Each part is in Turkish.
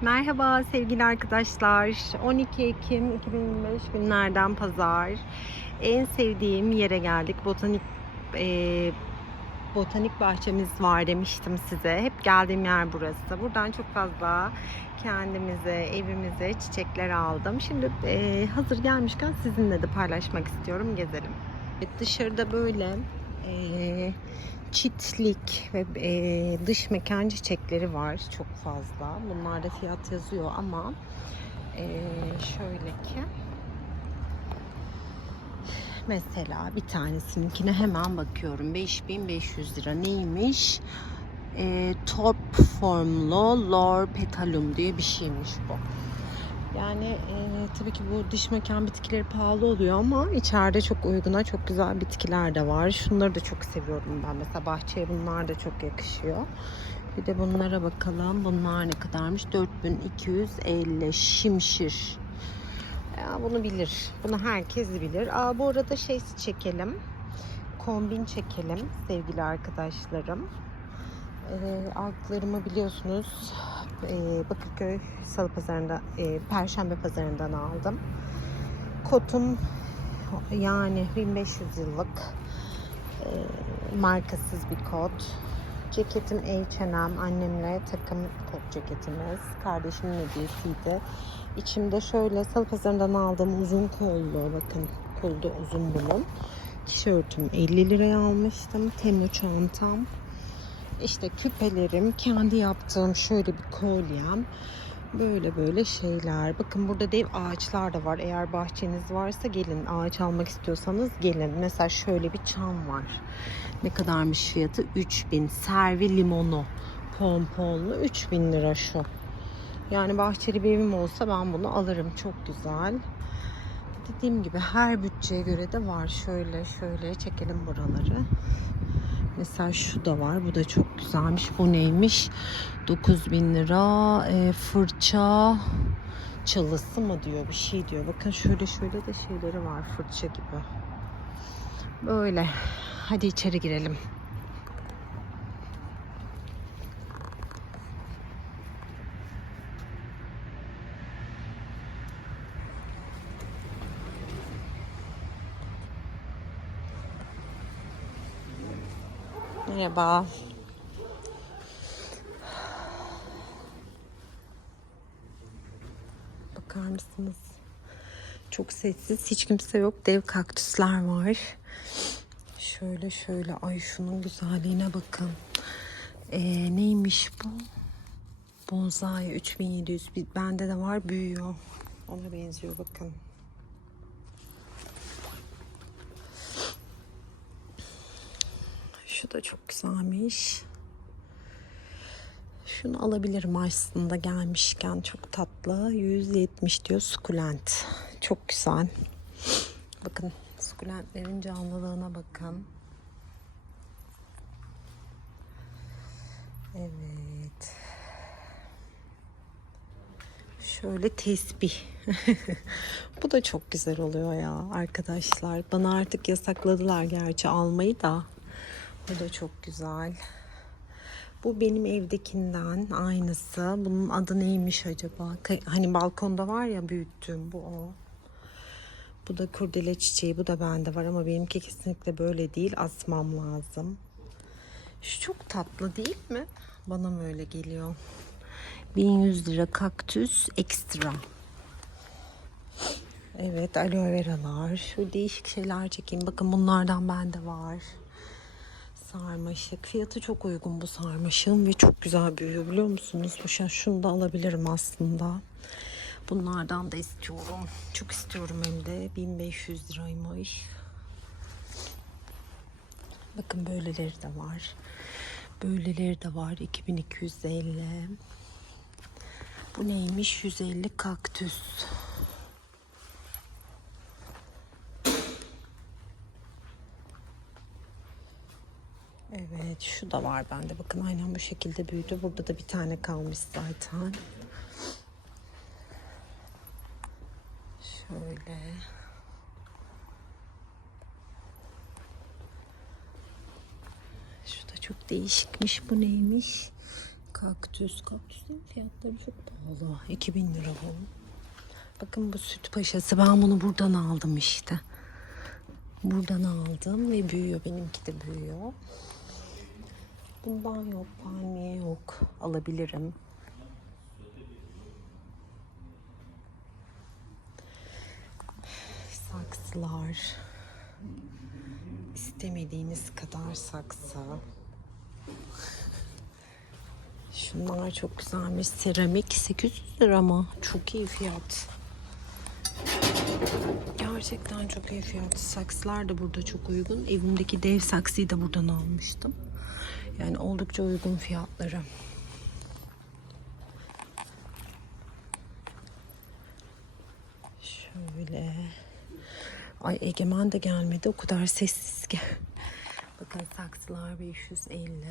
Merhaba sevgili arkadaşlar. 12 Ekim 2025 günlerden pazar. En sevdiğim yere geldik. Botanik e, botanik bahçemiz var demiştim size. Hep geldiğim yer burası. Buradan çok fazla kendimize, evimize çiçekler aldım. Şimdi e, hazır gelmişken sizinle de paylaşmak istiyorum. Gezelim. Evet, dışarıda böyle e, çitlik ve e, dış mekan çiçekleri var çok fazla. Bunlarda fiyat yazıyor ama e, şöyle ki mesela bir tanesininkine hemen bakıyorum 5500 lira neymiş? E, top formlu lor petalum diye bir şeymiş bu. Yani e, tabii ki bu dış mekan bitkileri pahalı oluyor ama içeride çok uyguna çok güzel bitkiler de var. Şunları da çok seviyorum ben. Mesela bahçeye bunlar da çok yakışıyor. Bir de bunlara bakalım. Bunlar ne kadarmış? 4250 şimşir. Ya bunu bilir. Bunu herkes bilir. Aa, bu arada şey çekelim. Kombin çekelim sevgili arkadaşlarım. E, altlarımı biliyorsunuz e, Bakırköy Salı Pazarı'nda, e, Perşembe Pazarı'ndan aldım. Kotum yani 1500 yıllık e, markasız bir kot. Ceketim H&M annemle takım kot ceketimiz. Kardeşimin hediyesiydi. İçimde şöyle Salı Pazarı'ndan aldığım uzun kollu bakın kolda uzun bunun. Tişörtüm 50 liraya almıştım. Temu çantam. İşte küpelerim, kendi yaptığım şöyle bir kolyem. Böyle böyle şeyler. Bakın burada dev ağaçlar da var. Eğer bahçeniz varsa gelin. Ağaç almak istiyorsanız gelin. Mesela şöyle bir çam var. Ne kadarmış fiyatı? 3000. Servi limonu. Pomponlu 3000 lira şu. Yani bahçeli bir evim olsa ben bunu alırım. Çok güzel. Dediğim gibi her bütçeye göre de var. Şöyle şöyle çekelim buraları. Mesela şu da var. Bu da çok güzelmiş. Bu neymiş? 9000 lira. E, fırça çalısı mı diyor. Bir şey diyor. Bakın şöyle şöyle de şeyleri var. Fırça gibi. Böyle. Hadi içeri girelim. Merhaba. Bakar mısınız? Çok sessiz, hiç kimse yok. Dev kaktüsler var. Şöyle şöyle, ay şunun güzelliğine bakın. Ee, neymiş bu? Bonsai 3700. Bir- Bende de var, büyüyor. Ona benziyor bakın. Şu da çok güzelmiş. Şunu alabilirim aslında gelmişken. Çok tatlı. 170 diyor sukulent. Çok güzel. Bakın sukulentlerin canlılığına bakın. Evet. Şöyle tesbih. Bu da çok güzel oluyor ya arkadaşlar. Bana artık yasakladılar gerçi almayı da. Bu da çok güzel. Bu benim evdekinden aynısı. Bunun adı neymiş acaba? Hani balkonda var ya büyüttüğüm bu o. Bu da kurdele çiçeği. Bu da bende var ama benimki kesinlikle böyle değil. Asmam lazım. Şu çok tatlı değil mi? Bana mı öyle geliyor? 1100 lira kaktüs ekstra. Evet aloe veralar. Şu değişik şeyler çekeyim. Bakın bunlardan bende var. Sarmaşık. Fiyatı çok uygun bu sarmaşığın ve çok güzel büyüyor biliyor musunuz? Bu şu- şunu da alabilirim aslında. Bunlardan da istiyorum. Çok istiyorum hem de. 1500 liraymış. Bakın böyleleri de var. Böyleleri de var. 2250. Bu neymiş? 150 kaktüs. Evet şu da var bende. Bakın aynen bu şekilde büyüdü. Burada da bir tane kalmış zaten. Şöyle. Şu da çok değişikmiş. Bu neymiş? Kaktüs. Kaktüslerin fiyatları çok pahalı. 2000 lira bu. Bakın bu süt paşası. Ben bunu buradan aldım işte. Buradan aldım ve büyüyor. Benimki de büyüyor. Bundan yok. Palmiye yok. Alabilirim. Saksılar. İstemediğiniz kadar saksı. Şunlar çok güzelmiş. Seramik 800 lira mı? Çok iyi fiyat. Gerçekten çok iyi fiyat. Saksılar da burada çok uygun. Evimdeki dev saksıyı da buradan almıştım. Yani oldukça uygun fiyatları. Şöyle. Ay Egemen de gelmedi. O kadar sessiz ki. Bakın saksılar 550.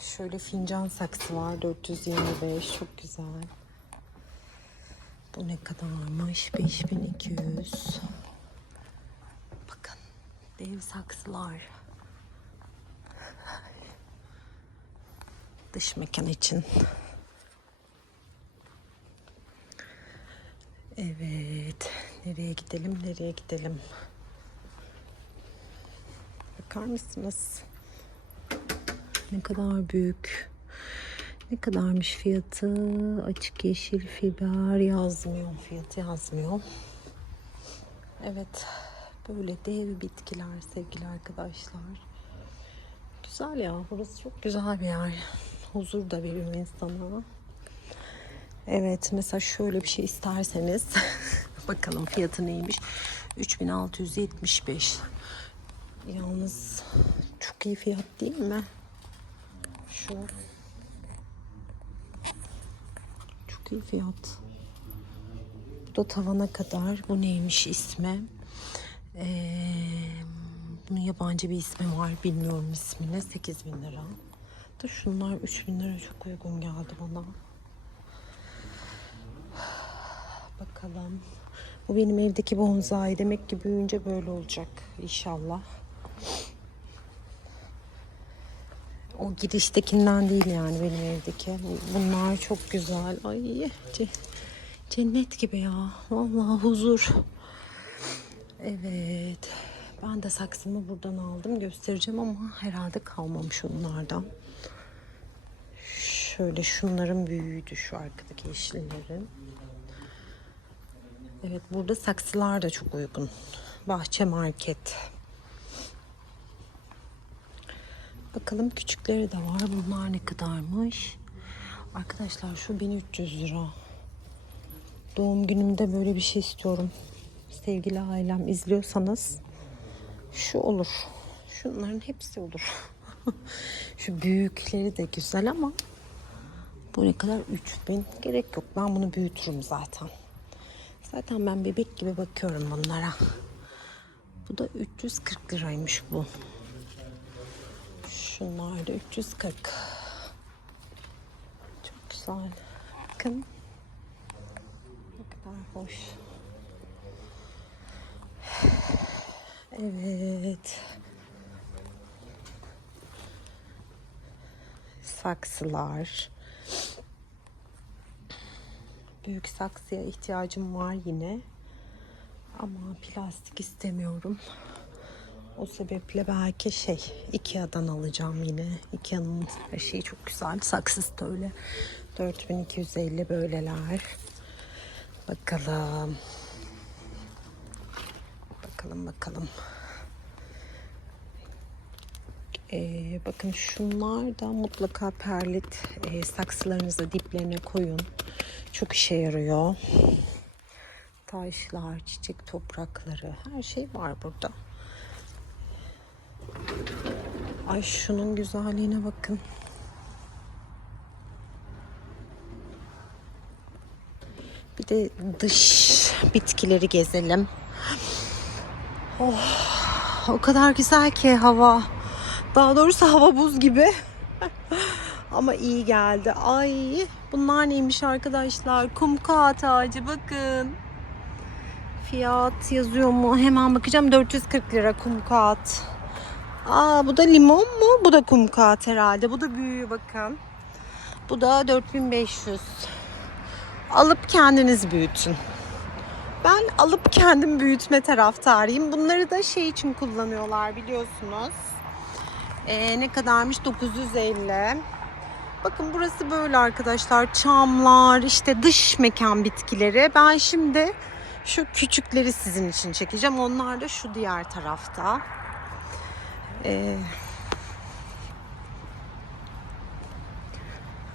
Şöyle fincan saksı var 425 çok güzel. Bu ne kadarmış? 5200. Bakın dev saksılar. Dış mekan için. Evet. Nereye gidelim? Nereye gidelim? Bakar mısınız? Ne kadar büyük. Ne kadarmış fiyatı? Açık yeşil fiber yazmıyor. Fiyatı yazmıyor. Evet. Böyle dev bitkiler sevgili arkadaşlar. Güzel ya. Burası çok güzel bir yer. Huzur da veriyor insana. Evet mesela şöyle bir şey isterseniz. Bakalım fiyatı neymiş? 3675 yalnız çok iyi fiyat değil mi? Şu. Çok iyi fiyat. Bu da tavana kadar. Bu neymiş ismi? Ee, bunun yabancı bir ismi var. Bilmiyorum ismini. 8000 lira da şunlar 3000 lira çok uygun geldi bana Bakalım. Bu benim evdeki bonsai. Demek ki büyüyünce böyle olacak. İnşallah. O giriştekinden değil yani benim evdeki. Bunlar çok güzel. Ay ce- cennet gibi ya. Vallahi huzur. Evet. Ben de saksımı buradan aldım. Göstereceğim ama herhalde kalmamış onlardan. Şöyle şunların büyüğüydü şu arkadaki yeşillerin. Evet burada saksılar da çok uygun. Bahçe market. Bakalım küçükleri de var. Bunlar ne kadarmış? Arkadaşlar şu 1300 lira. Doğum günümde böyle bir şey istiyorum. Sevgili ailem izliyorsanız şu olur. Şunların hepsi olur. şu büyükleri de güzel ama bu ne kadar 3000 gerek yok. Ben bunu büyütürüm zaten. Zaten ben bebek gibi bakıyorum bunlara. Bu da 340 liraymış bu. Şunlar da 340. Çok güzel. Bakın. Ne kadar hoş. Evet. Saksılar. Büyük saksıya ihtiyacım var yine. Ama plastik istemiyorum. O sebeple belki şey Ikea'dan alacağım yine. Ikea'nın her şeyi çok güzel. Saksısı da öyle. 4250 böyleler. Bakalım. Bakalım bakalım. Ee, bakın şunlar da mutlaka perlit e, saksılarınızı diplerine koyun. Çok işe yarıyor. Taşlar, çiçek toprakları her şey var burada. Ay şunun güzelliğine bakın. Bir de dış bitkileri gezelim. Oh, o kadar güzel ki hava. Daha doğrusu hava buz gibi. Ama iyi geldi. Ay bunlar neymiş arkadaşlar? Kum kağıt ağacı bakın. Fiyat yazıyor mu? Hemen bakacağım. 440 lira kum kağıt. Aa bu da limon mu? Bu da kum kağıt herhalde. Bu da büyüğü bakın. Bu da 4500. Alıp kendiniz büyütün. Ben alıp kendim büyütme taraftarıyım. Bunları da şey için kullanıyorlar biliyorsunuz. Ee, ne kadarmış? 950. Bakın burası böyle arkadaşlar. Çamlar, işte dış mekan bitkileri. Ben şimdi şu küçükleri sizin için çekeceğim. Onlar da şu diğer tarafta. Ee,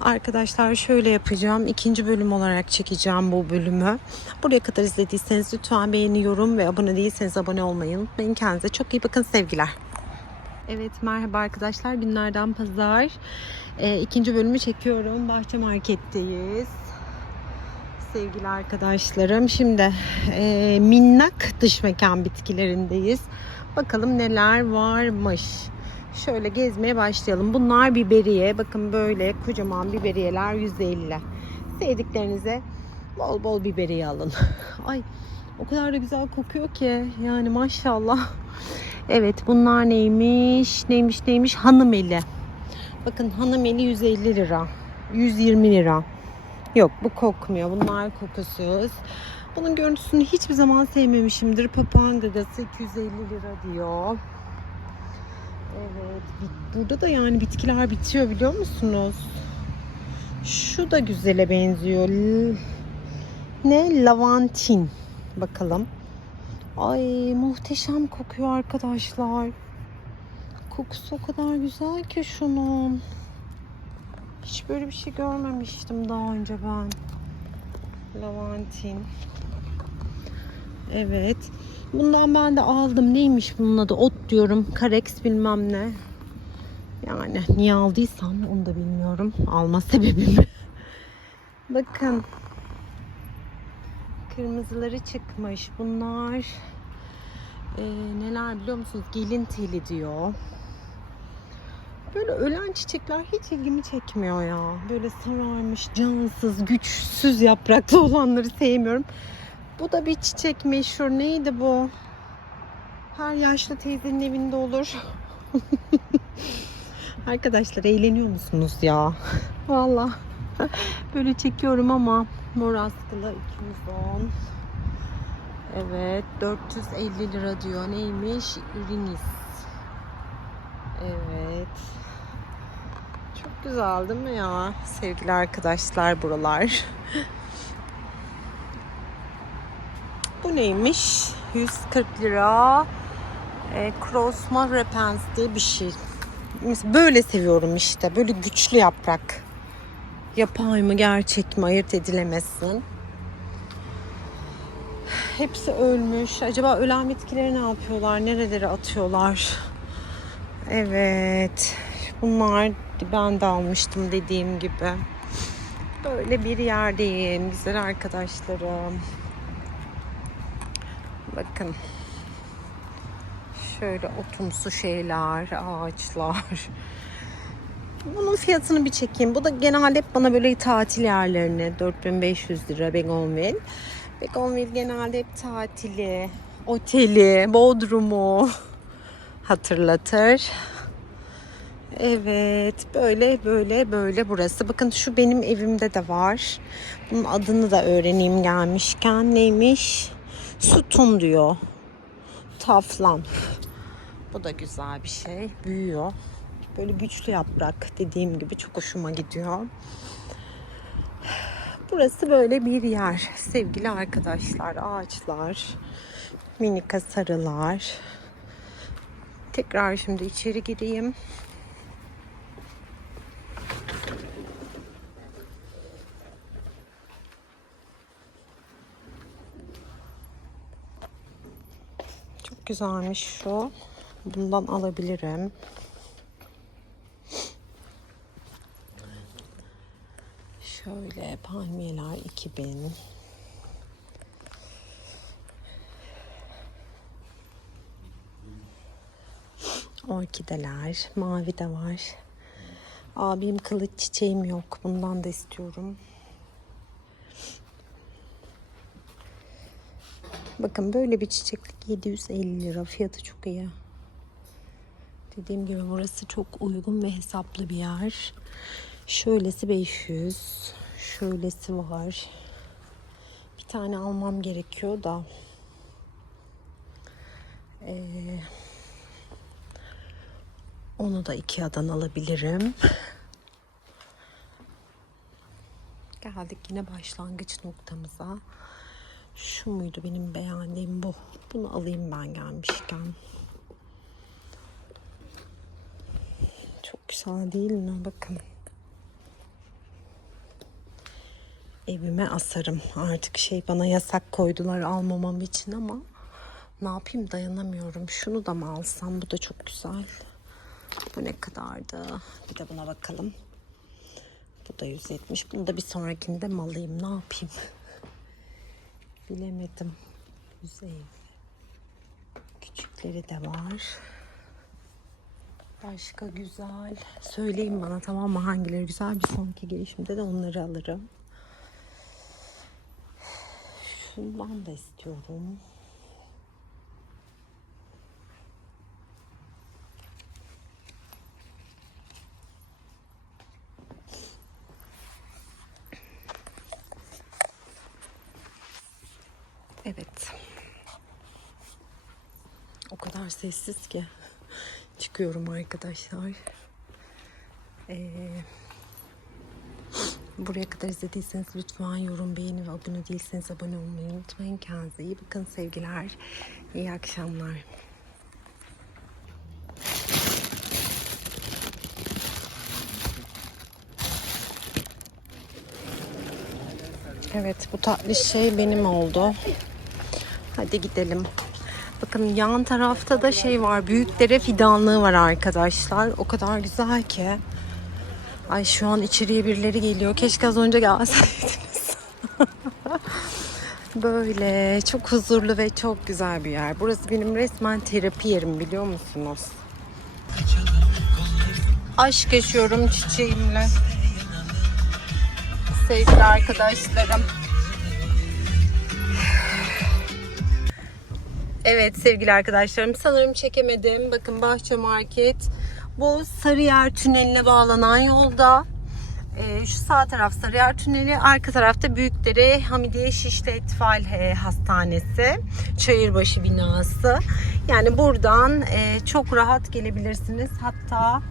Arkadaşlar şöyle yapacağım. İkinci bölüm olarak çekeceğim bu bölümü. Buraya kadar izlediyseniz lütfen beğeni, yorum ve abone değilseniz abone olmayı unutmayın. Kendinize çok iyi bakın sevgiler. Evet merhaba arkadaşlar. Günlerden pazar. Ee, ikinci bölümü çekiyorum. Bahçe Market'teyiz. Sevgili arkadaşlarım. Şimdi e, minnak dış mekan bitkilerindeyiz. Bakalım neler varmış. Şöyle gezmeye başlayalım. Bunlar biberiye. Bakın böyle kocaman biberiyeler 150. Sevdiklerinize bol bol biberiye alın. Ay o kadar da güzel kokuyor ki. Yani maşallah. Evet bunlar neymiş? Neymiş neymiş? Hanım eli. Bakın hanım eli 150 lira. 120 lira. Yok bu kokmuyor. Bunlar kokusuz. Bunun görüntüsünü hiçbir zaman sevmemişimdir. Papağan gagası 250 lira diyor. Evet. Burada da yani bitkiler bitiyor biliyor musunuz? Şu da güzele benziyor. Ne? Lavantin. Bakalım. Ay muhteşem kokuyor arkadaşlar. Kokusu o kadar güzel ki şunun. Hiç böyle bir şey görmemiştim daha önce ben. Lavantin. Evet. Bundan ben de aldım. Neymiş bunun adı? Ot diyorum. Karex bilmem ne. Yani niye aldıysam onu da bilmiyorum. Alma sebebimi. Bakın. Kırmızıları çıkmış. Bunlar e, neler biliyor musunuz? Gelin teli diyor. Böyle ölen çiçekler hiç ilgimi çekmiyor ya. Böyle sararmış, cansız, güçsüz yapraklı olanları sevmiyorum. Bu da bir çiçek meşhur. Neydi bu? Her yaşlı teyzenin evinde olur. Arkadaşlar eğleniyor musunuz ya? Valla. Böyle çekiyorum ama mor askılı 210. Evet 450 lira diyor. Neymiş? Urinis. Evet. Çok güzel değil mi ya? Sevgili arkadaşlar buralar. Bu neymiş? 140 lira. E, Crossma repens diye bir şey. Böyle seviyorum işte. Böyle güçlü yaprak. Yapay mı gerçek mi ayırt edilemesin. Hepsi ölmüş. Acaba ölen bitkileri ne yapıyorlar? Nerelere atıyorlar? Evet. Bunlar ben de almıştım dediğim gibi. Böyle bir yerdeyim. Güzel arkadaşlarım. Bakın. Şöyle otumsu şeyler, ağaçlar. Bunun fiyatını bir çekeyim. Bu da genelde hep bana böyle tatil yerlerine 4500 lira Begonville. Begonville genelde hep tatili, oteli, bodrumu hatırlatır. Evet, böyle böyle böyle burası. Bakın şu benim evimde de var. Bunun adını da öğreneyim gelmişken. Neymiş? Sütun diyor. Taflan. Bu da güzel bir şey. Büyüyor. Böyle güçlü yaprak dediğim gibi çok hoşuma gidiyor. Burası böyle bir yer. Sevgili arkadaşlar, ağaçlar, minika sarılar. Tekrar şimdi içeri gireyim. Çok güzelmiş şu. Bundan alabilirim. Şöyle palmiyeler 2000. Orkideler, mavi de var. Aa, benim kılıç çiçeğim yok. Bundan da istiyorum. Bakın böyle bir çiçeklik 750 lira. Fiyatı çok iyi. Dediğim gibi burası çok uygun ve hesaplı bir yer. Şöylesi 500. Şöylesi var. Bir tane almam gerekiyor da. Ee, onu da Ikea'dan alabilirim. Geldik yine başlangıç noktamıza. Şu muydu benim beğendiğim bu. Bunu alayım ben gelmişken. Çok güzel değil mi? Bakın. Evime asarım. Artık şey bana yasak koydular almamam için ama ne yapayım dayanamıyorum. Şunu da mı alsam? Bu da çok güzel. Bu ne kadardı? Bir de buna bakalım. Bu da 170. Bunu da bir sonrakinde mi alayım? Ne yapayım? Bilemedim. Güzel. Küçükleri de var. Başka güzel. Söyleyin bana tamam mı hangileri güzel. Bir sonraki gelişimde de onları alırım. Şundan da istiyorum. Evet. O kadar sessiz ki. Çıkıyorum arkadaşlar. Ee, buraya kadar izlediyseniz lütfen yorum, beğeni ve abone değilseniz abone olmayı unutmayın. Kendinize iyi bakın sevgiler. İyi akşamlar. Evet bu tatlı şey benim oldu. Hadi gidelim. Bakın yan tarafta da şey var. Büyükdere fidanlığı var arkadaşlar. O kadar güzel ki. Ay şu an içeriye birileri geliyor. Keşke az önce gelseydiniz. Böyle çok huzurlu ve çok güzel bir yer. Burası benim resmen terapi yerim biliyor musunuz? Aşk yaşıyorum çiçeğimle. Sevgili arkadaşlarım. Evet sevgili arkadaşlarım sanırım çekemedim. Bakın Bahçe Market. Bu Sarıyer Tüneli'ne bağlanan yolda. Ee, şu sağ taraf Sarıyer Tüneli, arka tarafta Büyükdere Hamidiye Şişli Etfal e, Hastanesi, Çayırbaşı binası. Yani buradan e, çok rahat gelebilirsiniz. Hatta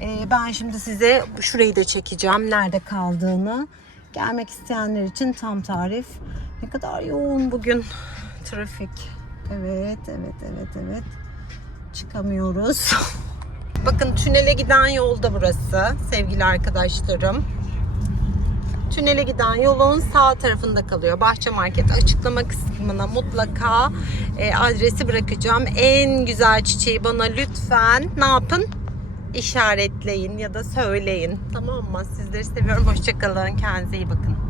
e, ben şimdi size şurayı da çekeceğim, nerede kaldığını. Gelmek isteyenler için tam tarif. Ne kadar yoğun bugün trafik. Evet, evet, evet, evet. Çıkamıyoruz. Bakın tünele giden yolda burası sevgili arkadaşlarım. Tünele giden yolun sağ tarafında kalıyor. Bahçe Market açıklama kısmına mutlaka e, adresi bırakacağım. En güzel çiçeği bana lütfen ne yapın? İşaretleyin ya da söyleyin. Tamam mı? Sizleri seviyorum. Hoşçakalın. Kendinize iyi bakın.